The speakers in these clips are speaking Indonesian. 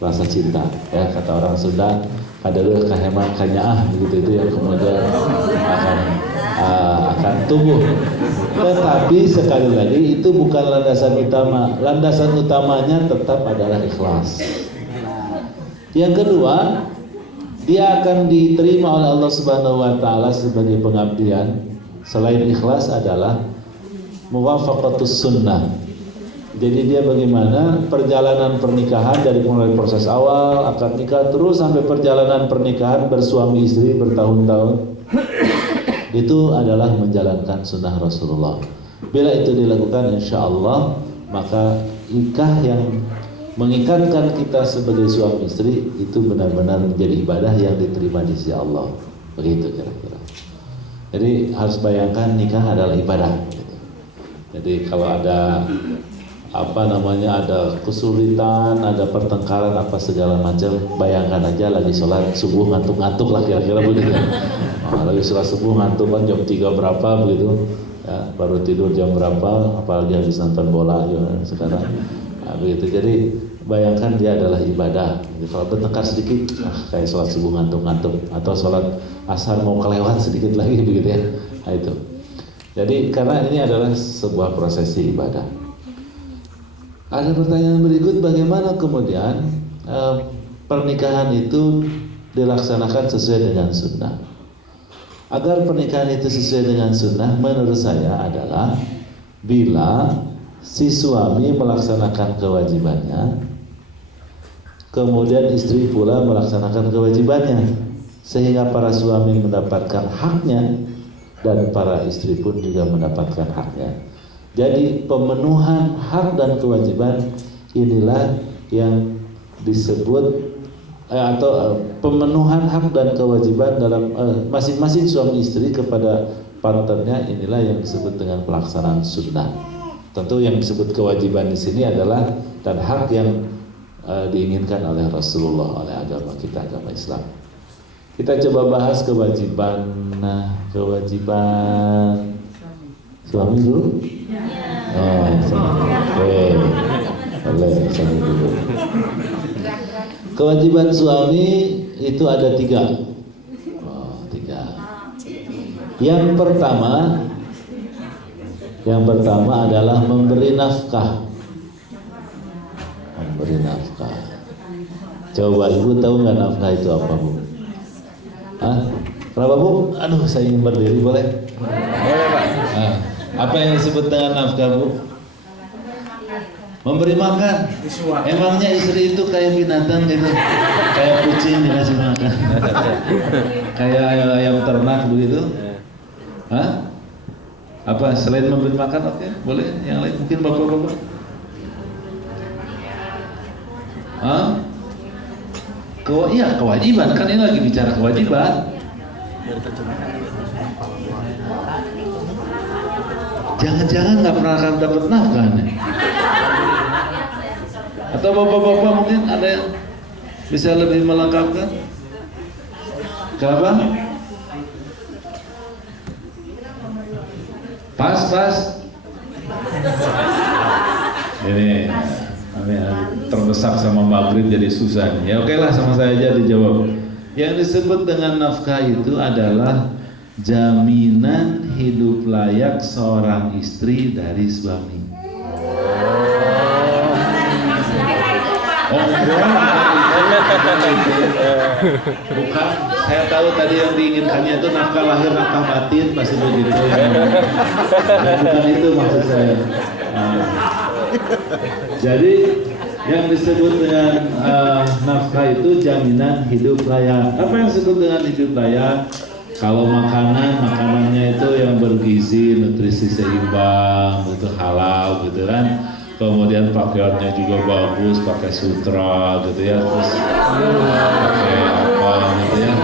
rasa cinta, ya kata orang Sunda, kadeueuh kahemat kanyaah begitu, itu yang kemudian akan tumbuh. Tetapi sekali lagi itu bukan landasan utama. Landasan utamanya tetap adalah ikhlas. Yang kedua, dia akan diterima oleh Allah Subhanahu wa taala sebagai pengabdian. Selain ikhlas adalah muwafaqatus sunnah. Jadi dia bagaimana perjalanan pernikahan dari mulai proses awal, akad nikah, terus sampai perjalanan pernikahan bersuami istri bertahun-tahun, itu adalah menjalankan sunnah Rasulullah. Bila itu dilakukan, insya Allah, maka nikah yang mengikatkan kita sebagai suami istri itu benar-benar menjadi ibadah yang diterima di sisi Allah. Begitu kira-kira. Jadi harus bayangkan nikah adalah ibadah. Jadi kalau ada ada kesulitan, ada pertengkaran apa segala macam, bayangkan aja lagi sholat subuh ngantuk-ngantuk lah kira-kira begitu. Lagi sholat subuh ngantuk kan jam 3 berapa begitu, ya, baru tidur jam berapa, apalagi habis nonton bola ya, sekarang. Begitu. Jadi bayangkan dia adalah ibadah. Jadi, kalau bertengkar sedikit, kayak sholat subuh ngantuk-ngantuk, atau sholat asar mau kelewat sedikit lagi begitu ya. Nah, itu. Jadi karena ini adalah sebuah prosesi ibadah. Ada pertanyaan berikut, bagaimana kemudian pernikahan itu dilaksanakan sesuai dengan sunnah? Agar pernikahan itu sesuai dengan sunnah, menurut saya adalah bila si suami melaksanakan kewajibannya, kemudian istri pula melaksanakan kewajibannya, sehingga para suami mendapatkan haknya dan para istri pun juga mendapatkan haknya. Jadi pemenuhan hak dan kewajiban inilah yang disebut pemenuhan hak dan kewajiban dalam masing-masing suami istri kepada partnernya, inilah yang disebut dengan pelaksanaan sunnah. Tentu yang disebut kewajiban di sini adalah dan hak yang diinginkan oleh Rasulullah, oleh agama kita, agama Islam. Kita coba bahas kewajiban. Nah, kewajiban suami dulu. Boleh suami dulu. Kewajiban suami itu ada 3. Yang pertama adalah memberi nafkah. Memberi nafkah. Coba ibu tahu nggak nafkah itu apa, Bu? Kenapa, Bu? Aduh, saya ingin berdiri, boleh? Boleh, Pak. Apa yang disebut dengan nafkah, Bu? Memberi makan. Emangnya istri itu kayak binatang gitu, kayak kucing dikasih makan, kayak ayam ternak begitu? Apa selain memberi makan? Oke, boleh. Yang lain mungkin bapak-bapak? Iya, kewajiban, kan ini lagi bicara kewajiban. Jangan-jangan nggak pernah akan dapat nafkah nih. Atau bapak-bapak mungkin ada yang bisa lebih melengkapkan? Kenapa? Pas. Ini terdesak sama maghrib jadi susah nih. Ya oke lah, sama saya aja dijawab. Yang disebut dengan nafkah itu adalah jaminan hidup layak seorang istri dari suami. Bukan, saya tahu tadi yang diinginkannya itu nafkah lahir, nafkah batin, masih begitu ya. Bukan itu maksud saya. Jadi yang disebut dengan nafkah itu jaminan hidup layak. Apa yang disebut dengan hidup layak? Kalau makanannya itu yang bergizi, nutrisi seimbang, itu halal gitu kan. Kemudian pakaiannya juga bagus, pakai sutra gitu ya, terus pakai apa gitu ya.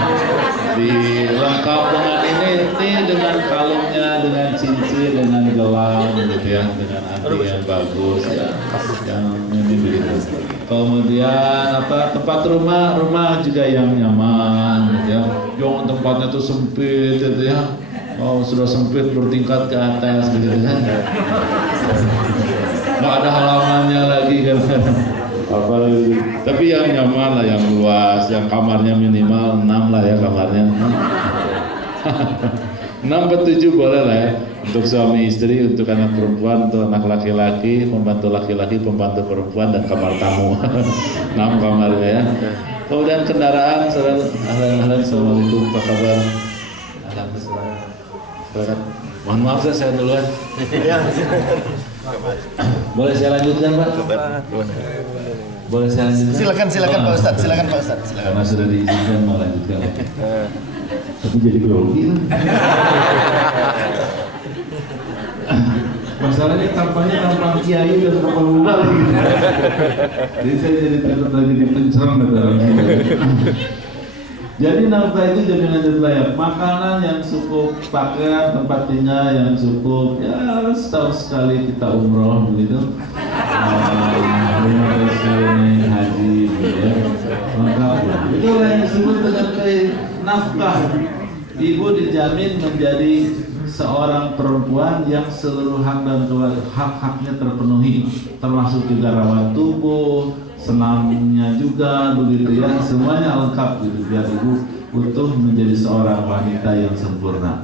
Dilengkap dengan ini dengan kalungnya, dengan cincin, dengan gelang gitu ya, dengan anti yang bagus ya. Yang ini begitu. Kemudian tempat rumah juga yang nyaman gitu ya. Jangan tempatnya tuh sempit gitu ya. Sudah sempit bertingkat ke atas begitu kan. Nggak ada halamannya lagi kan. Tapi yang nyaman lah, yang luas, yang kamarnya minimal 6 lah ya kamarnya. 6 ke 7 boleh lah ya. Untuk suami istri, untuk anak perempuan, untuk anak laki-laki, pembantu laki-laki, pembantu perempuan, dan kamar tamu. 6 kamarnya ya. Kemudian kendaraan, ahlan, assalamualaikum, apa kabar? Alhamdulillah. Mohon maaf saya duluan. Boleh saya lanjutkan Pak? Boleh saya lanjutkan? Silakan Pak Ustadz, silakan Pak Ustadz. Karena sudah diizinkan mau lanjutkan. Tapi jadi grogi. Masalahnya tampang kiai dan tampang muda lagi. Jadi saya jadi takut lagi dipencerang dalam hidup. Jadi nafkah itu jaminan dari layak, makanan yang cukup, pakaian, tempat tinggal yang cukup, ya setahun sekali kita umroh begitu, 5 sekali haji gitu ya, lengkap. Itulah yang disebut dengan nafkah. Ibu dijamin menjadi seorang perempuan yang seluruh hak dan hak-haknya terpenuhi, termasuk juga rawat tubuh, senamnya juga begitu ya, semuanya lengkap gitu biar ibu utuh menjadi seorang wanita yang sempurna.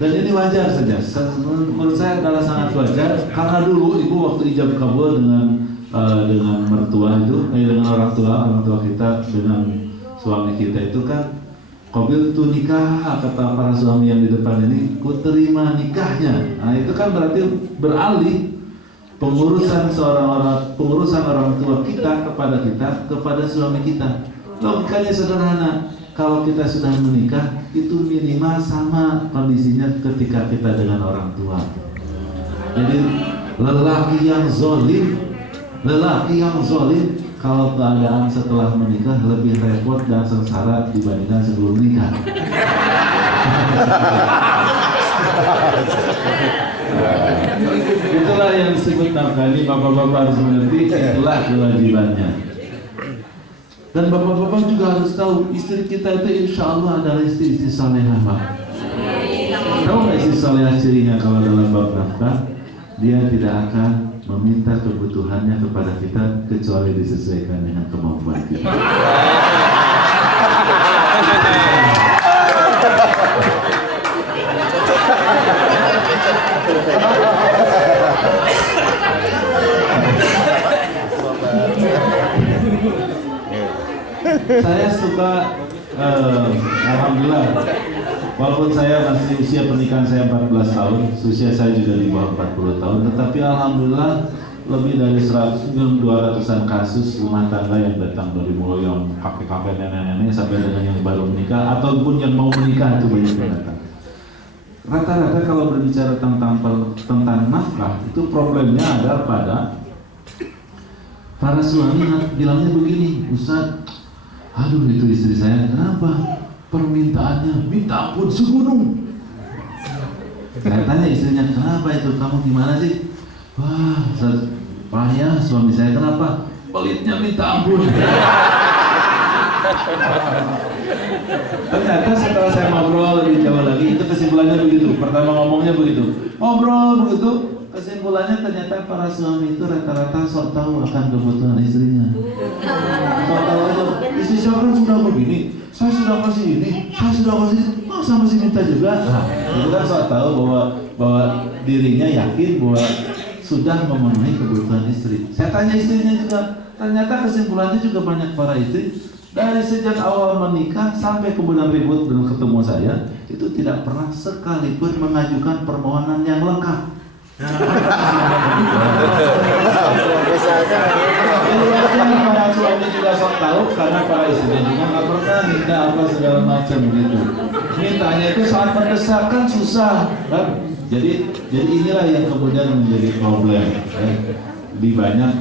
Dan ini wajar saja, menurut saya adalah sangat wajar karena dulu ibu waktu ijab kabul dengan mertua itu, dengan orang tua kita, dengan suami kita itu kan qabil tu nikah, kata para suami yang di depan ini, ku terima nikahnya. Nah itu kan berarti beralih pengurusan orang tua kita kepada suami kita. Logikanya sederhana, kalau kita sudah menikah itu minimal sama kondisinya ketika kita dengan orang tua. Jadi lelaki yang zolim kalau keadaan setelah menikah lebih repot dan sengsara dibandingkan sebelum nikah. Itulah yang disebut nafkah. Ini bapak-bapak harus mengerti, itulah kewajibannya. Dan bapak-bapak juga harus tahu istri kita itu insya Allah adalah istri salehah. Tahu nggak istri salehah cirinya kalau dalam bab nafkah? Dia tidak akan meminta kebutuhannya kepada kita kecuali disesuaikan dengan kemampuan kita. Saya suka, alhamdulillah, walaupun saya masih usia pernikahan saya 14 tahun, usia saya juga di bawah 40 tahun, tetapi alhamdulillah lebih dari 200-an kasus rumah tangga yang datang dari mulai yang kakek-kakek nenek-nenek sampai dengan yang baru menikah ataupun yang mau menikah itu banyak yang datang. Rata-rata kalau berbicara tentang nafkah itu problemnya ada pada para suami bilangnya begini, Ustaz, aduh itu istri saya kenapa permintaannya minta ampun segunung. Saya tanya istrinya, kenapa itu, kamu gimana sih? Wah, payah suami saya, kenapa? Pelitnya minta ampun. Ternyata setelah saya ngobrol lebih jauh lagi, itu kesimpulannya begitu. Pertama ngomongnya begitu, ngobrol begitu, kesimpulannya ternyata para suami itu rata-rata sok tahu akan kebutuhan istrinya. Sok tahu aja, istri saya kan sudah begini, saya sudah kasih ini, saya sudah kasih itu, masa masih minta juga? Nah, itu kan sok tahu bahwa dirinya yakin bahwa sudah memenuhi kebutuhan istri. Saya tanya istrinya juga, ternyata kesimpulannya juga banyak para istri dari sejak awal menikah sampai kemudian ribut dan ketemu saya itu tidak pernah sekalipun mengajukan permohonan yang lengkap. Jadi para suami juga sok tahu karena para istrinya juga nggak pernah minta apa segala macam begitu. Mintanya itu saat mendesak kan susah kan. Jadi inilah yang kemudian menjadi problem di banyak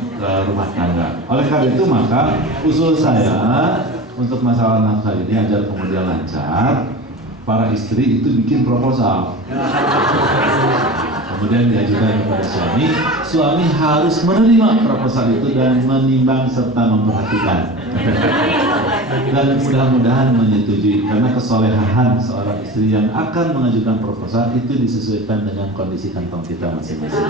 rumah tangga. Oleh karena itu maka usul saya untuk masalah nafkah ini agar kemudian lancar, para istri itu bikin proposal. Kemudian diajukan kepada suami harus menerima proposal itu dan menimbang serta memperhatikan. Dan mudah-mudahan menyetujui, karena kesolehan seorang istri yang akan mengajukan proposal itu disesuaikan dengan kondisi kantong kita masing-masing.